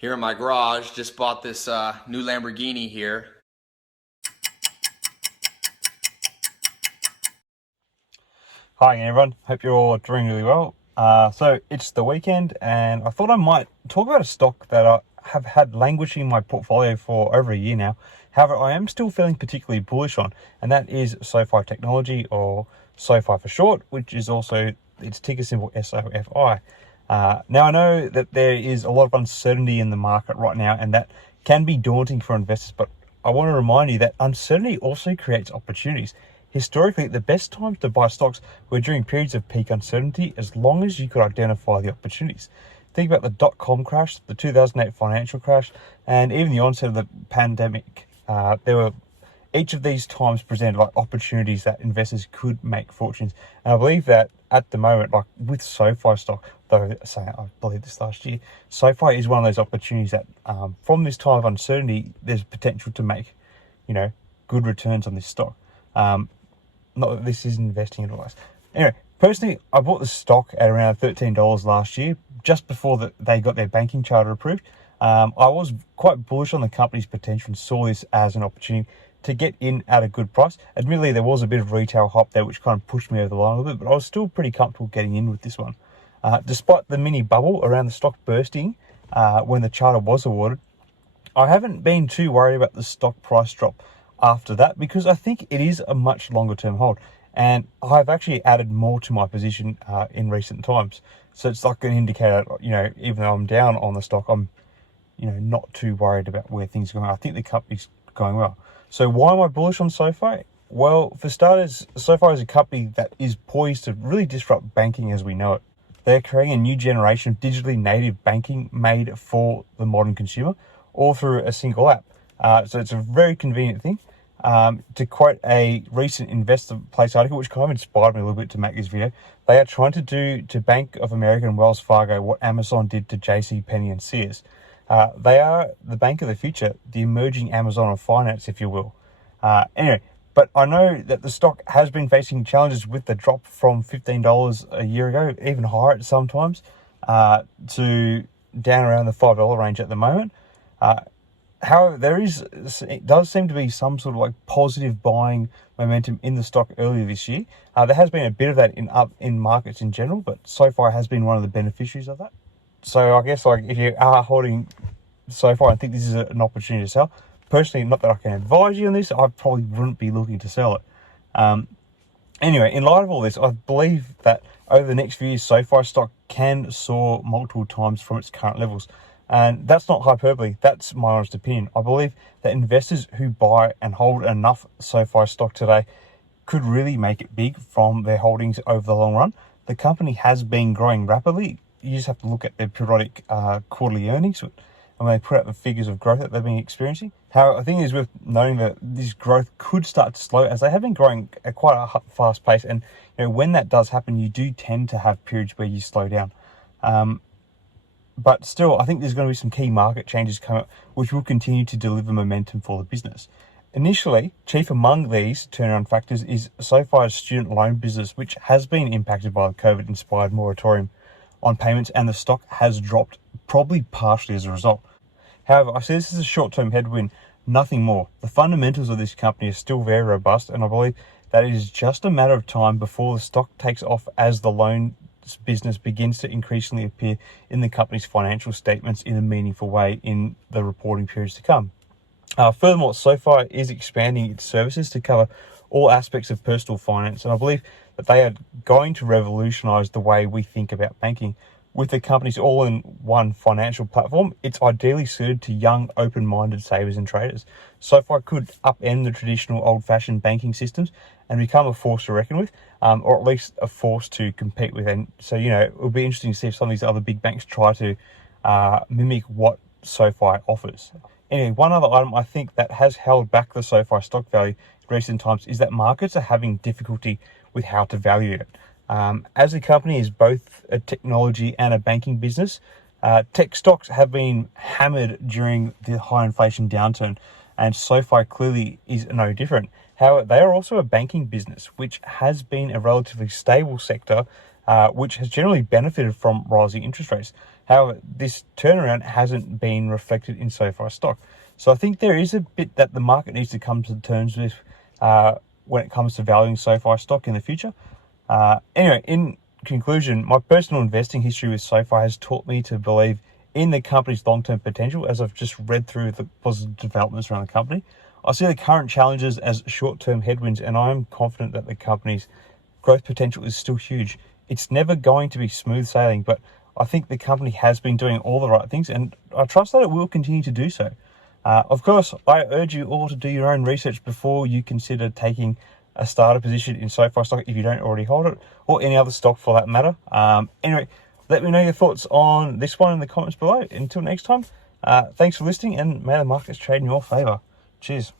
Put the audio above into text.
here in my garage. Just bought this new Lamborghini here. Hi again, everyone. Hope you're all doing really well. So it's the weekend, and I thought I might talk about a stock that I have had languishing in my portfolio for over a year now. However, I am still feeling particularly bullish on, and that is SOFI Technology, or SOFI for short, which is also its ticker symbol SOFI. Now, I know that there is a lot of uncertainty in the market right now, and that can be daunting for investors, but I want to remind you that uncertainty also creates opportunities. Historically, the best times to buy stocks were during periods of peak uncertainty, as long as you could identify the opportunities. Think about the dot-com crash, the 2008 financial crash, and even the onset of the pandemic. Each of these times presented like opportunities that investors could make fortunes. And I believe that at the moment, like with SOFI stock, though I believe this last year, SOFI is one of those opportunities that from this time of uncertainty, there's potential to make, good returns on this stock. Not that this is investing in advice. Anyway, personally, I bought the stock at around $13 last year, just before they got their banking charter approved. I was quite bullish on the company's potential and saw this as an opportunity to get in at a good price. Admittedly, there was a bit of retail hype there, which kind of pushed me over the line a little bit, but I was still pretty comfortable getting in with this one. Despite the mini bubble around the stock bursting when the charter was awarded, I haven't been too worried about the stock price drop after that, because I think it is a much longer term hold, and I've actually added more to my position in recent times. So it's like an indicator, even though I'm down on the stock, I'm not too worried about where things are going. I think the company's going well. So why am I bullish on SOFI? Well, for starters, SOFI is a company that is poised to really disrupt banking as we know it. They're creating a new generation of digitally native banking made for the modern consumer, all through a single app. So it's a very convenient thing. To quote a recent Investor Place article, which kind of inspired me a little bit to make this video, they are trying to do to Bank of America and Wells Fargo what Amazon did to JCPenney and Sears. They are the bank of the future, the emerging Amazon of finance, if you will. Anyway, but I know that the stock has been facing challenges with the drop from $15 a year ago, even higher at sometimes, to down around the $5 range at the moment. However, it does seem to be some sort of like positive buying momentum in the stock earlier this year. There has been a bit of that in markets in general, but SOFI has been one of the beneficiaries of that. So I guess if you are holding SOFI, I think this is an opportunity to sell. Personally, not that I can advise you on this, I probably wouldn't be looking to sell it. Anyway, in light of all this, I believe that over the next few years, SOFI stock can soar multiple times from its current levels. And that's not hyperbole, that's my honest opinion. I believe that investors who buy and hold enough SOFI stock today could really make it big from their holdings over the long run. The company has been growing rapidly. You just have to look at their periodic quarterly earnings, and when they put out the figures of growth that they've been experiencing. However, I think it is worth noting that this growth could start to slow, as they have been growing at quite a fast pace. And when that does happen, you do tend to have periods where you slow down. But still, I think there's going to be some key market changes coming up, which will continue to deliver momentum for the business. Initially, chief among these turnaround factors is SOFI's student loan business, which has been impacted by the COVID-inspired moratorium on payments, and the stock has dropped, probably partially as a result. However, I see this as a short-term headwind, nothing more. The fundamentals of this company are still very robust, and I believe that it is just a matter of time before the stock takes off as the loan business begins to increasingly appear in the company's financial statements in a meaningful way in the reporting periods to come. Furthermore, SOFI is expanding its services to cover all aspects of personal finance, and I believe that they are going to revolutionize the way we think about banking. With the company's all-in-one financial platform, it's ideally suited to young, open-minded savers and traders. SOFI could upend the traditional old-fashioned banking systems and become a force to reckon with, or at least a force to compete with. And so, it'll be interesting to see if some of these other big banks try to mimic what SOFI offers. Anyway, one other item I think that has held back the SOFI stock value in recent times is that markets are having difficulty with how to value it. As a company is both a technology and a banking business, tech stocks have been hammered during the high inflation downturn, and SOFI clearly is no different. However, they are also a banking business, which has been a relatively stable sector, which has generally benefited from rising interest rates. However, this turnaround hasn't been reflected in SOFI stock. So I think there is a bit that the market needs to come to terms with when it comes to valuing SOFI stock in the future. Anyway, in conclusion, my personal investing history with SOFI has taught me to believe in the company's long-term potential, as I've just read through the positive developments around the company. I see the current challenges as short-term headwinds, and I am confident that the company's growth potential is still huge. It's never going to be smooth sailing, but I think the company has been doing all the right things, and I trust that it will continue to do so. Of course, I urge you all to do your own research before you consider taking a starter position in SOFI stock if you don't already hold it, or any other stock for that matter. Anyway, let me know your thoughts on this one in the comments below. Until next time, thanks for listening, and may the markets trade in your favour. Cheers.